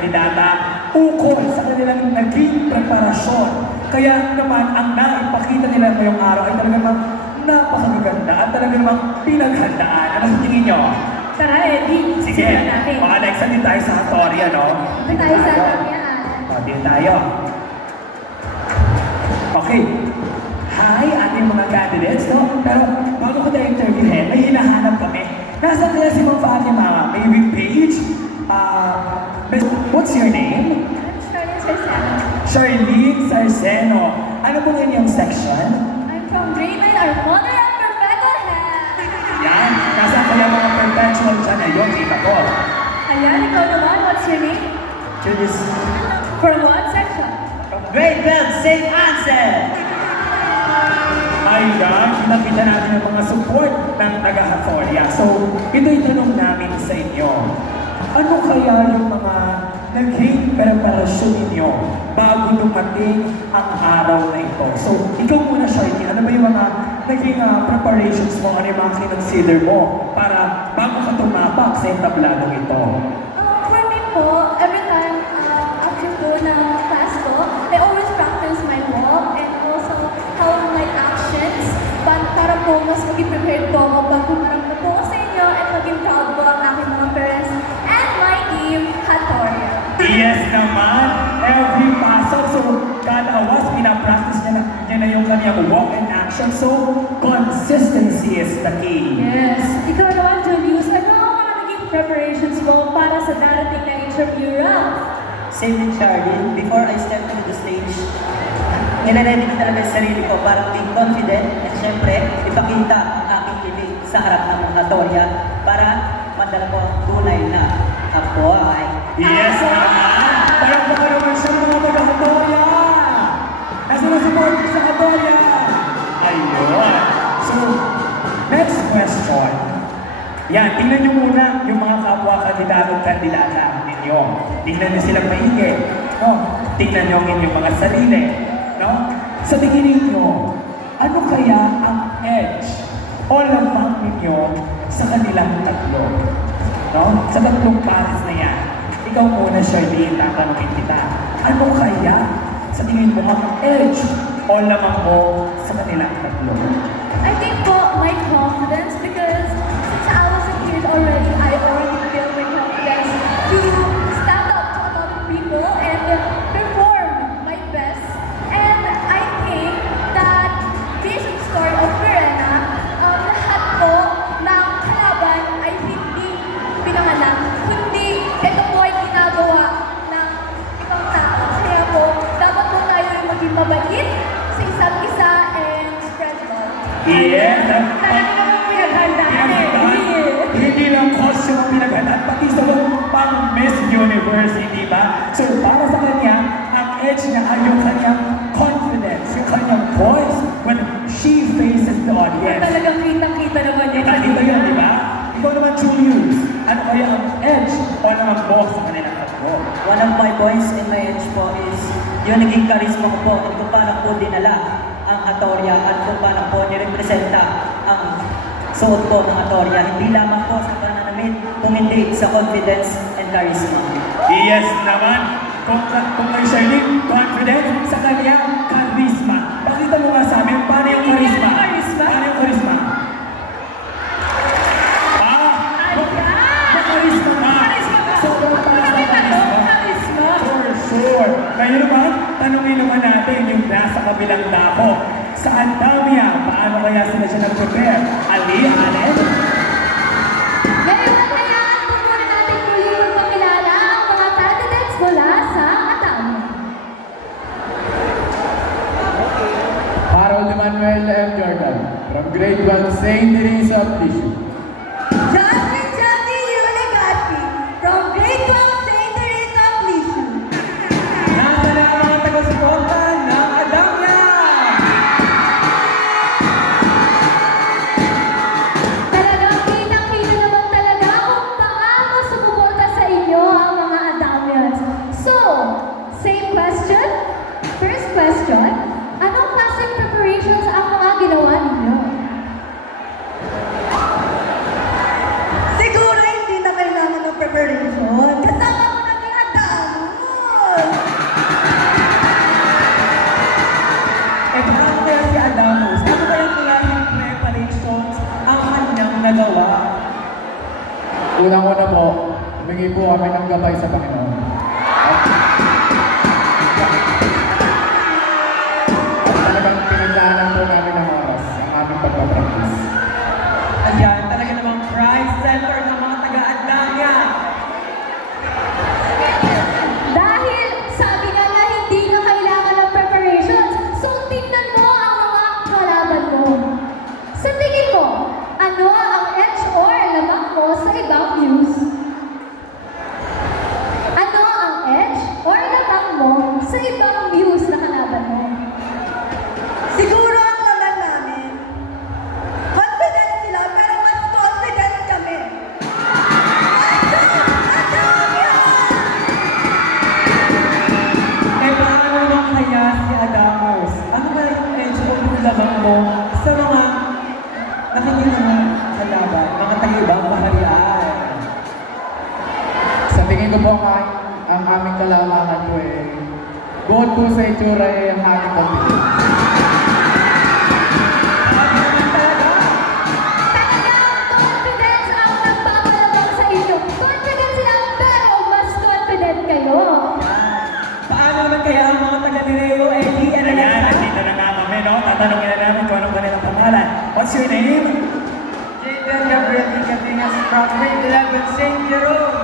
kandidata ukol sa kanilang naging preparasyon. Kaya naman, ang naipakita nila ngayong araw ay talaga namang napakaganda at talaga namang pinaghandaan. Ano sa tingin nyo? Tara, Eddie. Sige, mga next din tayo sa Hatoria, no? Dito tayo sa Hatoria. Dito tayo. Okay. Hi, ating mga candidates, no? Pero bago ko tayo interviewin, may hinahanap kami. Nasaan kaya si Ma'am Fatima? Maybe Paige? What's your name? Charlene Sarceno. Charlene Sarceno. Ano pong inyong section? I'm from grade 9, our mother and perpetual head. Yan. Nasaan kaya mga perpetual dyan? Ayun, kita ko. Ayan, ikaw naman. What's your name? Julius. From what section? Grade 12, same answer! Ayan, nakita natin ang mga support ng taga-Hatoria. So, ito'y tanong namin sa inyo. Ano kaya yung mga naging preparasyon ninyo bago dumating ang araw na ito? So, ikaw muna, Shirley, ano ba yung mga naging preparations mo? Ano yung mga kinonsider mo para bago ka tumapak sa entabladong ito? For me po, every time after po na class ko, I always practice my walk and also how my actions para po mas maging prepared po ako pag pumarap na po ako sa inyo at maging proud po ang aking mga parents and my team, Hatoria. Yes naman! Every pasok, so kada awas, pinapractice niya na yung kanyang walk and action. So, consistency is the key. Yes. Ikaw naman, Julius, ano ang mga naging preparations mo para sa darating na interview round? Same with Charlene. Before I step into the stage, nilaready ko talaga yung sarili ko para being confident at syempre, ipakita ang aking ibig sa harap ng mga Hatoria para madala ko ang tunay na ako ay Yes naman! Parang baka naman siya mga taga-Hatoria! Kasi na-support ko sa Hatoria! Ayun! So, next question. Yan, tingnan nyo muna yung mga kapwa kandidato at kandidata ninyo. Tingnan nyo silang maigi. No? Tingnan nyo ang inyong mga sarili. No? Sa tingin ninyo, ano kaya ang edge o lamang ninyo sa kanilang tatlo? No? Sa tatlong pares na yan. Ikaw muna, Charlene, tatanungin kita. Ano kaya sa tingin mo ang edge o lamang mo sa kanilang tatlo? I think po, my confidence because since I was a kid already, I already built my confidence to stand up to other people and perform my best. And I think that based on the story of Verena, lahat po ng kalaban ay hindi pinanganak, kundi ito po ay ginagawa ng ibang tao. Kaya po, dapat po tayo ay maging mabait sa isa't isa and spread love. Yes! Talaga naman pinaghandaan eh. Hindi lang costume ang pinaghandaan, pati sa pang Miss Universe, hindi ba? So, para sa kanya, ang edge niya ay yung kanyang confidence, yung kanyang voice when she faces the audience. Talagang kitang-kita naman yun. Nakita yun, di ba? Ikaw naman, Julius, ano kaya ang edge o naman mo sa kanilang tatlo? one of my points in my edge po is yung naging charisma ko po at kung paano po dinala ang Hatoria at kung paano po nirepresenta ang suot po ng Hatoria. Hindi lamang po sa pananamit, kung hindi sa confidence and charisma. Yes naman, kung kay Charlene, confident sa kanyang charisma. Pakita mo nga sa amin, paano yung charisma? Charisma? Paano yung charisma? Charisma nga. Sobrang taas ng charisma. For sure. Kaya naman, tanungin naman natin yung nasa kabilang dako. Sa Andamia, paano kaya sila siya nag-prepare? Ali, Allen? Ngayon na kaya po muna natin muli magpakilala ang mga candidates mula sa Atam. Harold Emmanuel M. Jordan, from grade 1, St. Teresa of Lisieux. Jasmine Jackie Leonegaspi from grade 12 St. Teresa of Lisieux. Nasa na ang mga taga-suporta ng Adamya! Talagang kitang-kita naman talaga kung paano sumuporta sa inyo ang mga Adamians. So, same question. First question, anong klaseng preparations ang mga ginawa ninyo? Siguro hindi na kailangan ng preparation. Kasama ko na yung Adam. Unang-una po, humingi po kami ng gabay sa Panginoon. At talagang pinagdaanan po namin ng oras ang aming pagpapractice. Ayan, talaga namang prize center ng mga taga-Adlanya. Dahil sabi nga na hindi na kailangan ng preparations, so tingnan mo ang mga kalaban mo. Sa tingin mo, ano ang edge or lamang mo sa ibang views? Ano ang edge or lamang mo sa ibang views na kalaban mo? Siguro ang laman namin, confident sila, pero mas confident kami. Eh, paano naman kaya si Adamers? Ano ba yung edge o yung lamang mo sa mga nakikita kalaban, mga taga-ibang baharian? Sa tingin ko po ang aming kalamangan po bukod po sa itsura ang aming confidence. Talagang confidence ang nagpapalabang sa inyo. Confident sila, pero mas confident kayo. Paano naman kaya ang mga taga-Direo, Eddie, and Ayan, Alexa? nandito na nga kami, no? Tatanungin na namin kung anong kanilang pangalan. What's your name? Jaden Gabriel Catingas from grade 11 St. Jerome.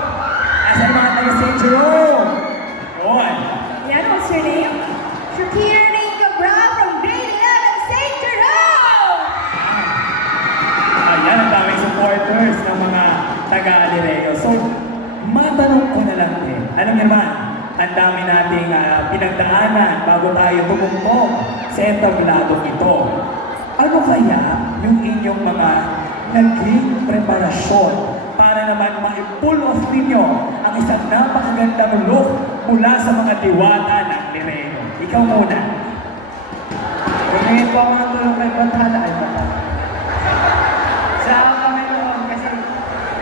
Asan mga taga St. Jerome? Yun. Yan, what's your name? Shakira Ring Cabral from grade 11, St. Jerome! Ayan, ang daming supporters ng mga taga-Adireo. So, matanong ko na lang din. Alam niyo naman, ang dami nating pinagdaanan bago tayo tumungtong sa entabladong ito. Ano kaya yung inyong mga naging preparasyon para naman ma-pull off ninyo ang isang napakagandang look mula sa mga diwata ng Direo? Ikaw muna. Humingi po ako ng tulong kay Bathala ay Bathala. Sa Panginoon kasi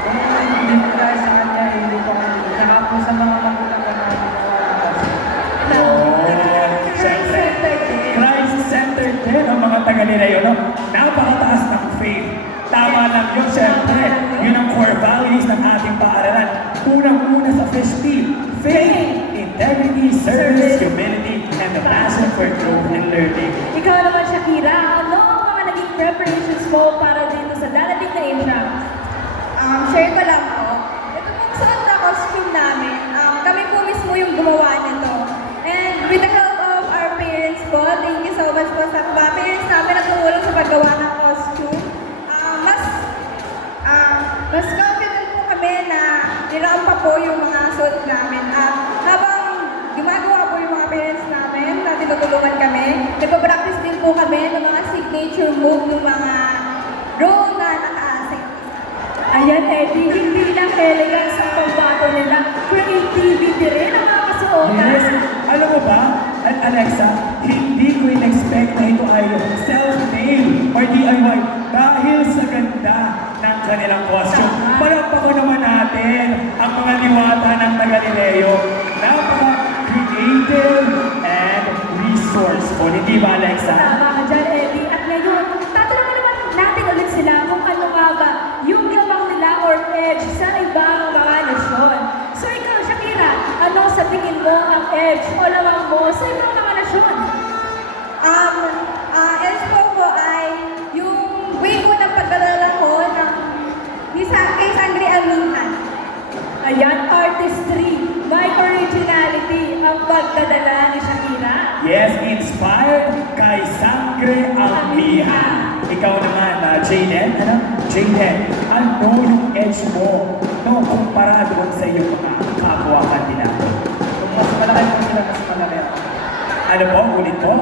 kung hindi po dahil sa kanya, hindi po kami. Saka po sa mga magulang na mga Siyempre, Christ-centered din ang mga taga-Direo, no? Napakataas ng faith. Tama lang yun, siyempre. Yun ang core values ng ating paaralan. Unang-una sa festive, faith, integrity, service, humility, and the passion for growth and learning. Ikaw naman, Shakira, ano ang mga naging preparations mo para dito sa darating na Asia? Share ko lang po. Ito pong suot na costume namin, kami po mismo yung gumawa nito. And with the help of our parents po, thank you so much po sa mga parents namin na tumulong sa paggawa ng costume. Mas confident po kami na niraam pa po yung mga suot namin. Habang gumagawa po yung mga parents namin, na tinutulungan kami, nagpa-practice din po kami ng mga signature move ng mga role na naka-asing. Ayan, Eddie, hindi lang elegance ang pambato nila. Creativity rin ang mga kasuotan. Yes. Alam mo ba, Alexa, hindi ko in-expect na ito ay self-made or DIY dahil sa ganda ng kanilang costume. Palakpakan naman natin ang mga diwata ng taga-Direo. Napaka-creative and resourceful. Hindi ba, Alexa? Tama ka dyan, Eddie. At ngayon, tatanungin naman natin ulit sila kung ano nga ba yung lamang nila or edge sa ibang mga nasyon. So ikaw, Shakira, ano sa tingin mo ang edge o lamang mo sa ibang mga nasyon? Else po ay yung way ko ng pagdadala ko ng kay Sangre Aluhan. Ayan, artistry, may originality ang pagdadala ni Shakira. Yes, inspired kay Sangre Almiha. Ikaw naman, Jaden, ano? Jaden, ano yung edge mo no, kumpara doon sa iyong mga kapwa kandidato? Kung mas malaki po sila, mas malaki ako. Ano po? Ulit po?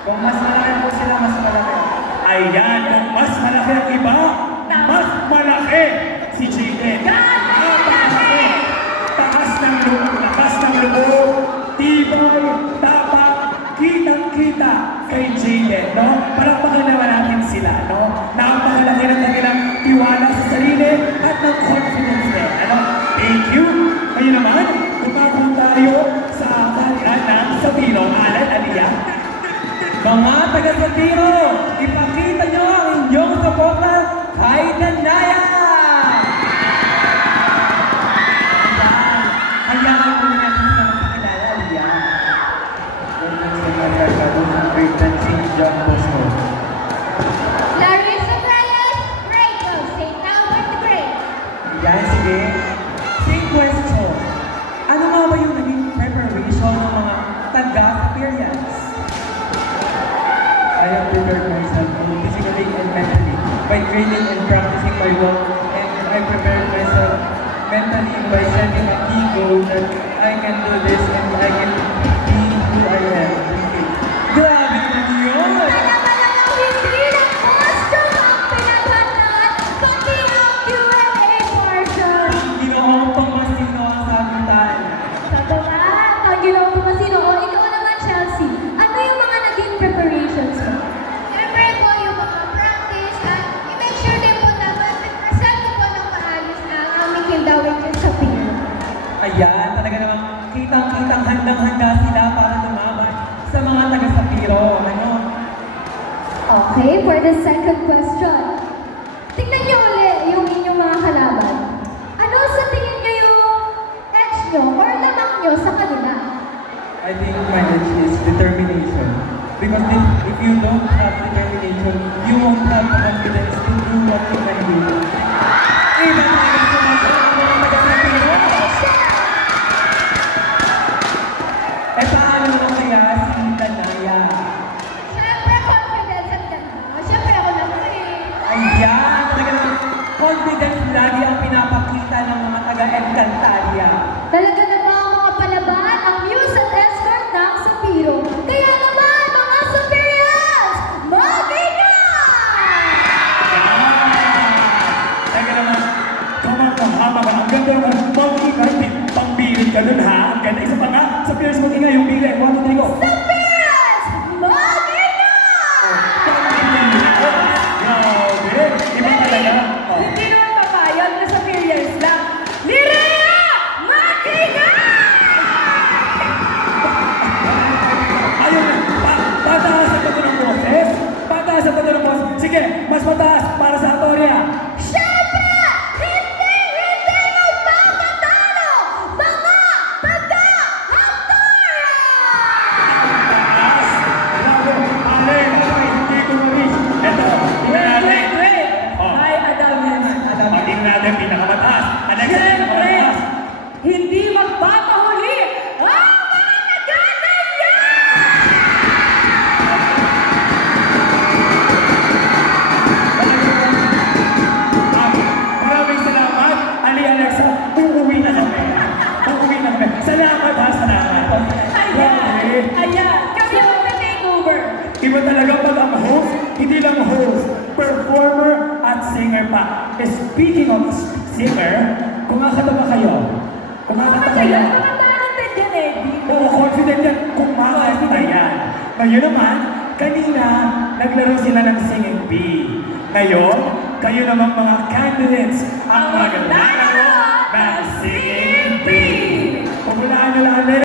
Kung mas malaki po sila, mas malaki ako. Ayan, kung mas malaki ang iba, mas malaki si Jaden. Napakmalaki! Taas ng loob, lakas ng loob, tibay, tapak, kitang-kita kay Jaden, no? Palakpakan naman natin sila, no? Napakalaki ng kanilang tiwala sa sarili at ng confidence din, ano? Thank you! Ngayon naman, kumakaroon tayo sa kaharian ng Sabino, Alan, Aliyah. Mga taga-Santino, ipakita nyo ang inyong suporta kay Danaya! reading and practicing my work, and I prepared myself mentally by setting a key goal that I can do this and I can be who I am. Grabe naman yun! Talagang hindi lang costume ang pinaghandaan, pati ang Q&A portion. Ginoong pamasino ang sabitan. Sabi ba? Ang ginawa mo kasi noon, ikaw naman, Chelsea. Ano yung mga naging preparations mo? Siyempre po yung mga practice at i-make sure din po na ma-present ko po ng maayos na ang aming hindawin dyan sa pier. Ayan, talaga namang kitang-kitang handang-handa sila para lumaban sa mga taga-Sapiro. Ano? Okay, for the second question. Tingnan niyo ulit yung inyong mga kalaban. Ano sa tingin niyo yung edge niyo or lamang niyo sa kanila? I think my edge is determination. Because if you don't have determination, you won't have the confidence to do what you can do. Iba tayo sa mga taga-Sapiro. Eh paano mo kaya si Tanaya? Siyempre confidence at ganda. Siyempre ako naman eh. Ayan, talaga naman confidence lagi ang pinapakita ng mga taga-Encantadia. Talaga naman ang mga palaban, ang muse at escort ng Sapiro. Kaya naman, mga Sapirians, mag-ingat! Teka naman, kamang-mahama ka. Ang ganda naman, mag-ingay, pambirit ka dun ha. Ang ganda. Isa pa nga, sa Piers mag-ingay, yung bilet. 1, 2, 3, go. Sapirians, mag-ingat! Grabe. Iba talaga. Oh. Hindi naman papayag na sa periods lang. Lirea! Mag-ingat! Ayun na. Pataas ang tato ng boses. Pataas ang tato ng boses. Sige, mas mataas para sa Atoria. Siyempre, hindi magpapatalo, mga taga-Victoria! Taas. Grabe. Ale, hindi ko ma-reach. Ito, tingnan natin. Oh. Hi, Adames. Tingnan natin, pinakamataas. Alexa, Siyempre, pinakamataas. hindi magpapahuli ang mga taga-Naya! Maraming salamat. Ali Alexa, uuwi na kami. Uuwi na kami. Salamat ha, salamat. Grabe. Ayan, kami ang takeover. Iba talaga pag ang host, hindi lang host, performer at singer pa. Speaking of singer, kumakanta ba kayo? Kumakanta Kaya, kayo? mga talented yan eh. Oo, confident yan. Kumakanta yan. Ngayon naman, kanina, naglaro sila ng singing bee. Ngayon, kayo namang mga candidates ang maglalaro